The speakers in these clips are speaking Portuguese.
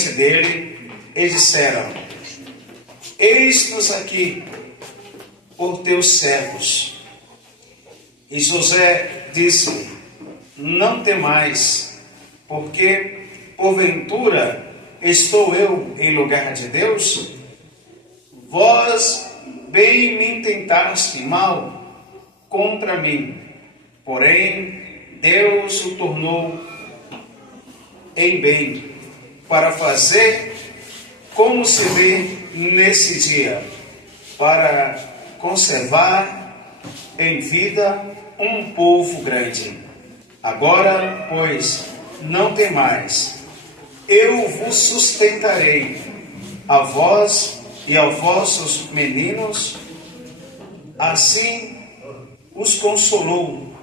diante dele e disseram: Eis-nos aqui por teus servos. E José disse: Não temais, porque porventura estou eu em lugar de Deus? Vós bem me intentaste mal contra mim, porém Deus o tornou em bem, para fazer como se vê nesse dia, para conservar em vida um povo grande. Agora, pois, não temais, eu vos sustentarei, a vós e aos vossos meninos. Assim os consolou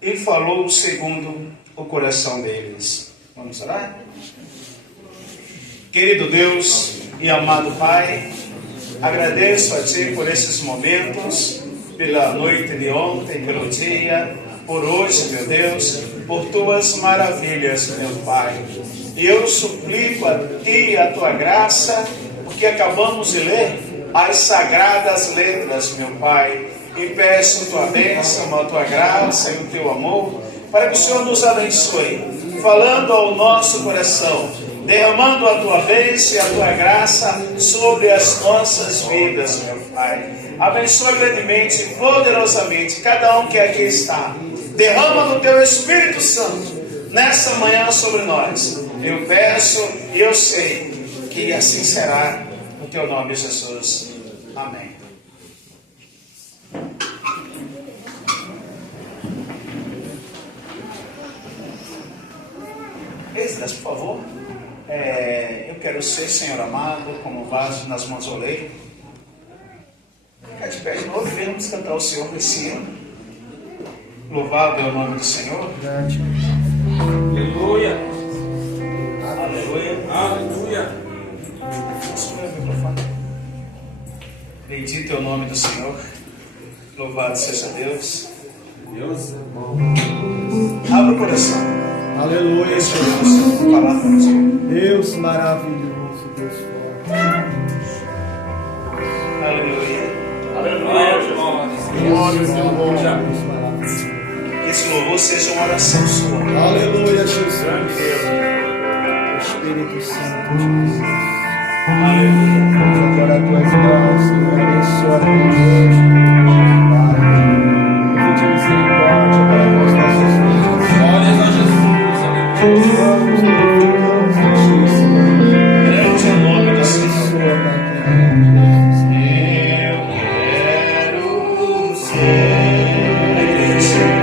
e falou segundo o coração deles. Vamos orar? Querido Deus e amado Pai, agradeço a Ti por esses momentos, pela noite de ontem, pelo dia, por hoje, meu Deus, por Tuas maravilhas, meu Pai. E eu suplico a Ti a Tua graça, porque acabamos de ler as sagradas letras, meu Pai, e peço Tua bênção, a Tua graça e o Teu amor, para que o Senhor nos abençoe, falando ao nosso coração, derramando a Tua bênção e a Tua graça sobre as nossas vidas, meu Pai. Abençoa grandemente, poderosamente, cada um que aqui está. Derrama do Teu Espírito Santo nessa manhã sobre nós. Eu peço e eu sei que assim será, no Teu nome, Jesus. Amém. Esdras, por favor. Eu quero ser, Senhor amado, como vaso nas mãos do oleiro. Fica de pé de novo e vamos cantar o Senhor nesse hino. Louvado é o nome do Senhor. Aleluia. Aleluia. Aleluia. Segura o microfone. Bendito é o nome do Senhor. Louvado seja Deus. Deus é bom. Abra o coração. Aleluia, Deixa eu falar para você. Deus maravilhoso, Deus forte. Aleluia. Aleluia. Glória ao teu nome, Deus maravilhoso. Que esse louvor seja uma oração sua. Aleluia, Jesus. Espírito Santo de Deus. Aleluia. Agora as tuas mãos, Senhor, abençoa a tua igreja. Pede misericórdia para os nossos filhos. Glórias a Jesus. Vamos glorificamos a ti, Senhor. Grande é o nome do Senhor. Abençoa, Pai, Eu quero ser igreja.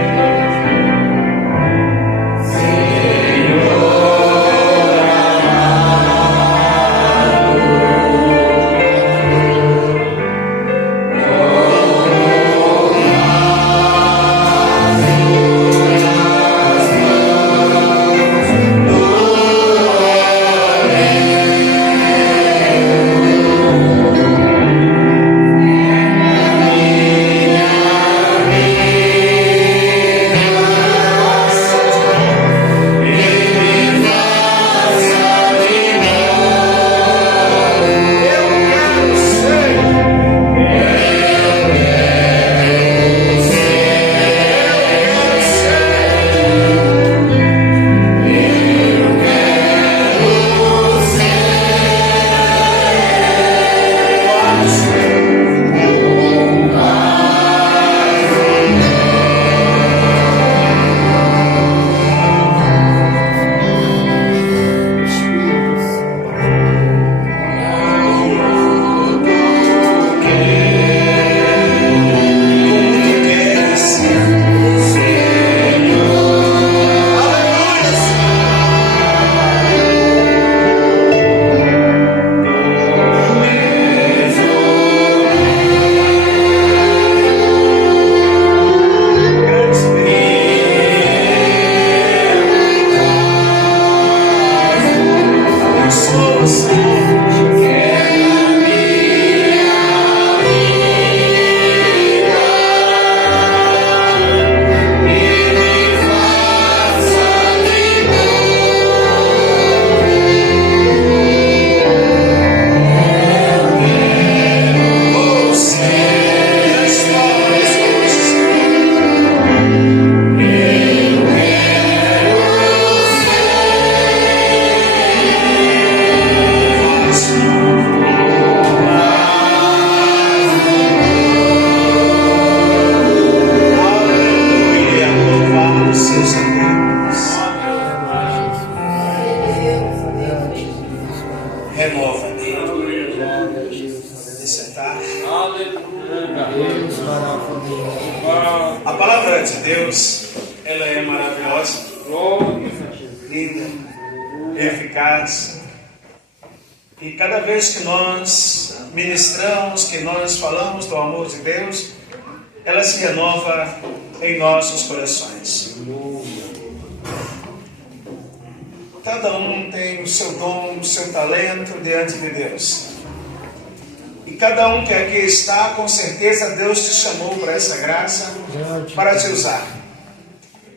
renova-me. Glória a Deus. Pode sentar. Deus fará comigo. A palavra de Deus, ela é maravilhosa, linda, eficaz. E cada vez que nós ministramos, que nós falamos do amor de Deus, ela se renova em nossos corações. Cada um tem o seu dom, o seu talento diante de Deus. E cada um que aqui está, com certeza Deus te chamou para essa graça, para te usar.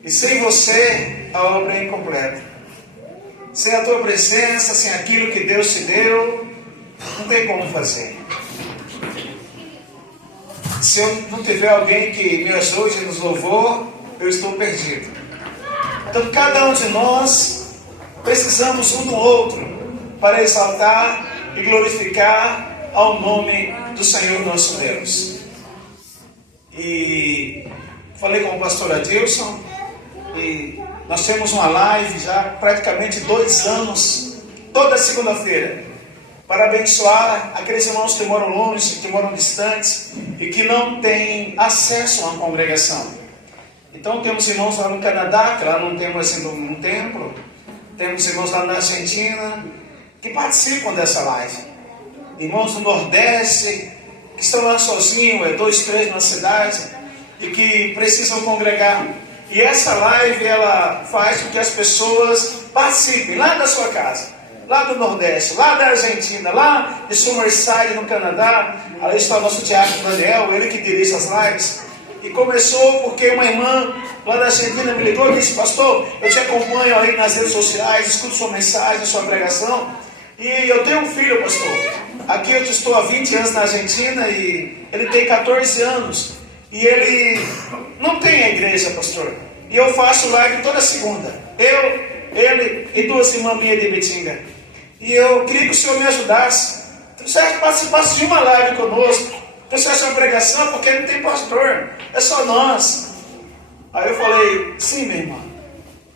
E sem você, a obra é incompleta. Sem a tua presença, sem aquilo que Deus te deu, não tem como fazer. Se eu não tiver alguém que me ajude nos louvor, eu estou perdido. Então cada um de nós precisamos um do outro para exaltar e glorificar ao nome do Senhor nosso Deus. E falei com o pastor Adilson, e nós temos uma live já praticamente 2 anos, toda segunda-feira, para abençoar aqueles irmãos que moram longe, que moram distantes e que não têm acesso a uma congregação. Então temos irmãos lá no Canadá, que lá não temos ainda um templo, temos irmãos lá na Argentina que participam dessa live. Irmãos do Nordeste, que estão lá sozinhos, 2, 3 na cidade, e que precisam congregar. E essa live, ela faz com que as pessoas participem lá da sua casa, lá do Nordeste, lá da Argentina, lá de Summerside, no Canadá. Ali está o nosso diácono Daniel, ele que dirige as lives. E começou porque uma irmã lá da Argentina me ligou e disse: pastor, eu te acompanho aí nas redes sociais, escuto sua mensagem, sua pregação, e eu tenho um filho, pastor. Aqui eu estou há 20 anos na Argentina e ele tem 14 anos. E ele não tem a igreja, pastor. E eu faço live toda segunda. Ele e 2 irmãs minhas de Betinga. E eu queria que o senhor me ajudasse. Você participasse de uma live conosco. Trouxesse uma pregação, porque não tem pastor. É só nós. Aí eu falei: sim, minha irmã.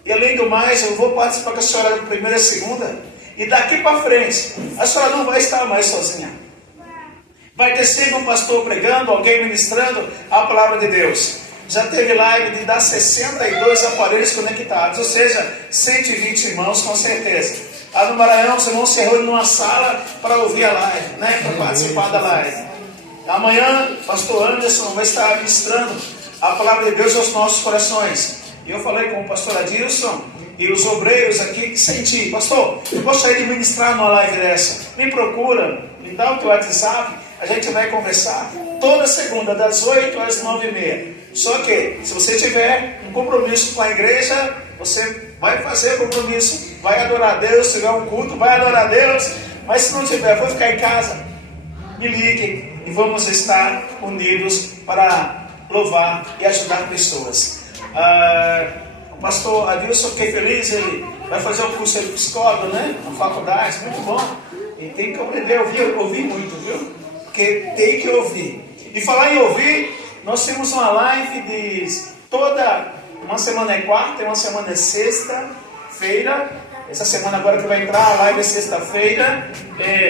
E além do mais, eu vou participar com a senhora da primeira e segunda. E daqui para frente, a senhora não vai estar mais sozinha. Vai ter sempre um pastor pregando, alguém ministrando a palavra de Deus. Já teve live de dar 62 aparelhos conectados, ou seja, 120 irmãos com certeza. Lá no Maranhão, os irmãos se reúnem numa sala para ouvir a live, para participar da live. Amanhã, pastor Anderson vai estar ministrando a palavra de Deus aos nossos corações. E eu falei com o pastor Adilson e os obreiros aqui que senti: pastor, eu gostaria de ministrar numa live dessa. Me procura, me dá o teu WhatsApp, a gente vai conversar toda segunda, das 8 às 9h30. Só que, se você tiver um compromisso com a igreja, você vai fazer compromisso, vai adorar a Deus. Se tiver um culto, vai adorar a Deus. Mas se não tiver, vou ficar em casa. Me ligue e vamos estar unidos para louvar e ajudar pessoas. O pastor Adilson, fiquei feliz, ele vai fazer um curso de psicólogo, na faculdade, muito bom. E tem que aprender a ouvir muito, viu? Porque tem que ouvir. E falar em ouvir, nós temos uma live de toda uma semana é quarta e uma semana é sexta-feira. Essa semana agora que vai entrar, a live é sexta-feira,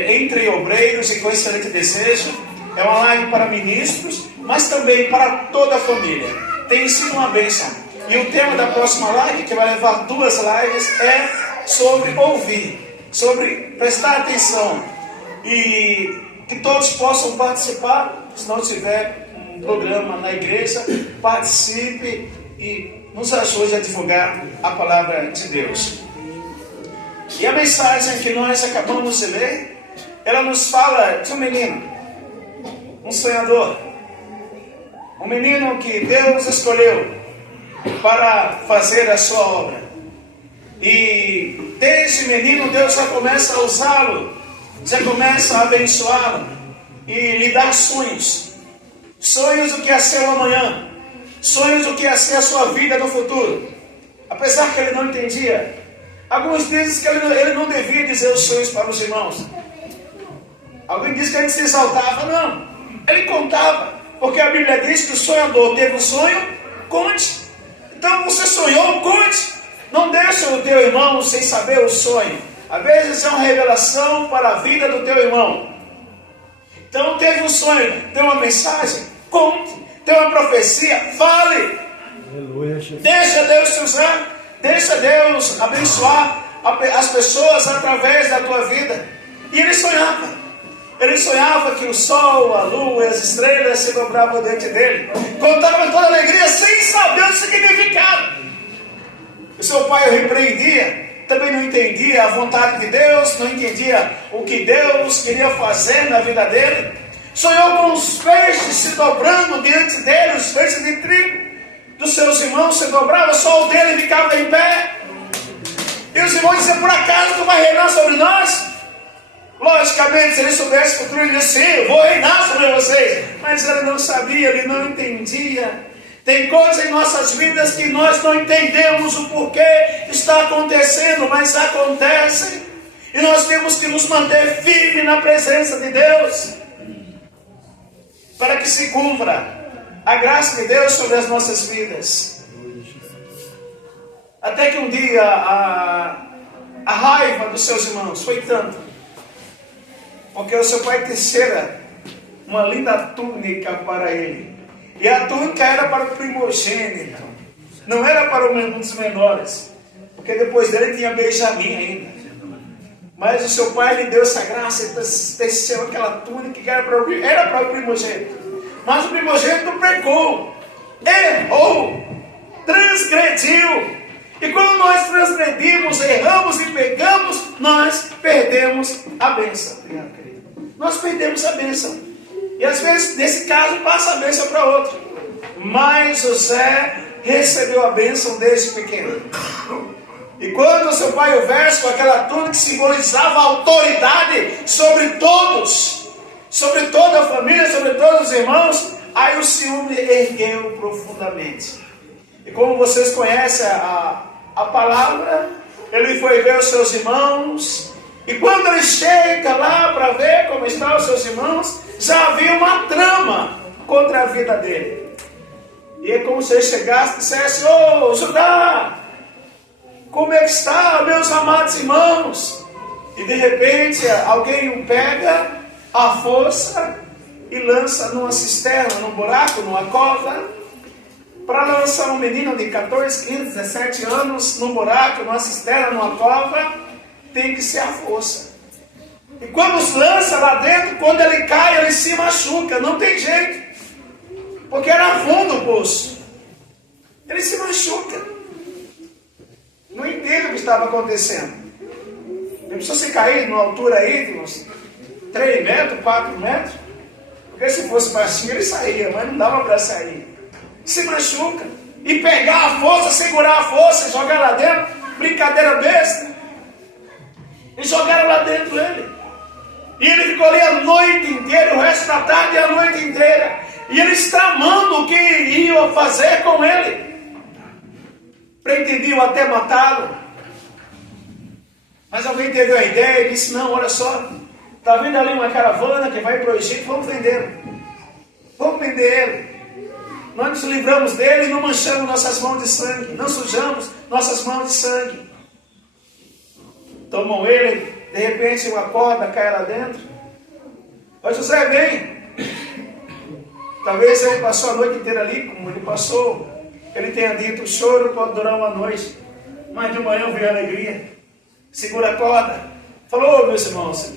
entre obreiros e com excelente desejo. É uma live para ministros, mas também para toda a família. Tem sido uma bênção. E o tema da próxima live, que vai levar 2 lives, é sobre ouvir, sobre prestar atenção. E que todos possam participar. Se não tiver um programa na igreja, participe e nos ajude a divulgar a palavra de Deus. E a mensagem que nós acabamos de ler, ela nos fala de um menino, um sonhador, um menino que Deus escolheu para fazer a sua obra. E desde menino Deus já começa a usá-lo, já começa a abençoá-lo e lhe dar sonhos. Sonhos do que é ser o amanhã, sonhos do que é ser a sua vida no futuro. Apesar que ele não entendia, alguns dizem que ele não devia dizer os sonhos para os irmãos. Alguém diz que ele se exaltava. Não, ele contava, porque a Bíblia diz que o sonhador teve um sonho, conte. Então você sonhou, conte. Não deixe o teu irmão sem saber o sonho. Às vezes é uma revelação para a vida do teu irmão. Então teve um sonho, tem uma mensagem, conte. Tem uma profecia, fale. Aleluia, Jesus. Deixa Deus te usar. Deixa Deus abençoar as pessoas através da tua vida. E ele sonhava. Ele sonhava que o sol, a lua e as estrelas se dobravam diante dele. Contava com toda alegria, sem saber o significado. O seu pai o repreendia. Também não entendia a vontade de Deus, não entendia o que Deus queria fazer na vida dele. Sonhou com os peixes se dobrando diante dele, os peixes de trigo dos seus irmãos se dobravam, só o dele ficava em pé. E os irmãos diziam: por acaso tu vai reinar sobre nós? Logicamente, se ele soubesse o futuro, ele disse: sim, eu vou reinar sobre vocês. Mas ele não sabia, ele não entendia. Tem coisas em nossas vidas que nós não entendemos o porquê está acontecendo, mas acontece. E nós temos que nos manter firmes na presença de Deus, para que se cumpra a graça de Deus sobre as nossas vidas. Até que um dia a raiva dos seus irmãos foi tanta, porque o seu pai tecera uma linda túnica para ele. E a túnica era para o primogênito, não era para um dos menores, porque depois dele tinha Benjamim ainda. Mas o seu pai lhe deu essa graça, ele teceu aquela túnica que era para o primogênito. Mas o primogênito pecou, errou, transgrediu. E quando nós transgredimos, erramos e pecamos, nós perdemos a bênção. Nós perdemos a bênção. E às vezes, nesse caso, passa a bênção para outro. Mas José recebeu a bênção desde pequeno. E quando seu pai o veste com aquela túnica que simbolizava a autoridade sobre todos, sobre toda a família, sobre todos os irmãos, aí o ciúme ergueu profundamente. E como vocês conhecem a palavra, ele foi ver os seus irmãos. E quando ele chega lá para ver como estão os seus irmãos, já havia uma trama contra a vida dele. E é como se ele chegasse e dissesse: ô Judá, como é que está, meus amados irmãos? E de repente alguém o pega à força e lança numa cisterna, num buraco, numa cova. Para lançar um menino de 14, 15, 17 anos num buraco, numa cisterna, numa cova, tem que ser a força. E quando os lança lá dentro, quando ele cai, ele se machuca, não tem jeito. Porque era fundo o poço. Ele se machuca. Não entende o que estava acontecendo. Ele precisou se cair numa altura aí de uns 3 metros, 4 metros. Porque se fosse baixinho ele saía, mas não dava para sair. Se machuca. E pegar a força, segurar a força e jogar lá dentro. Brincadeira besta. E jogaram lá dentro ele. E ele ficou ali a noite inteira, o resto da tarde e a noite inteira. E eles tramando o que iam fazer com ele. Pretendiam até matá-lo. Mas alguém teve a ideia e disse: não, olha só, está vindo ali uma caravana que vai para o Egito, vamos vendê-lo. Vamos vender ele. Nós nos livramos dele e não manchamos nossas mãos de sangue. Não sujamos nossas mãos de sangue. Tomam ele, de repente uma corda cai lá dentro. Ó José, vem. Talvez ele passou a noite inteira ali, como ele passou. Ele tenha dito: o choro pode durar uma noite, mas de manhã veio a alegria. Segura a corda. Falou: meus irmãos,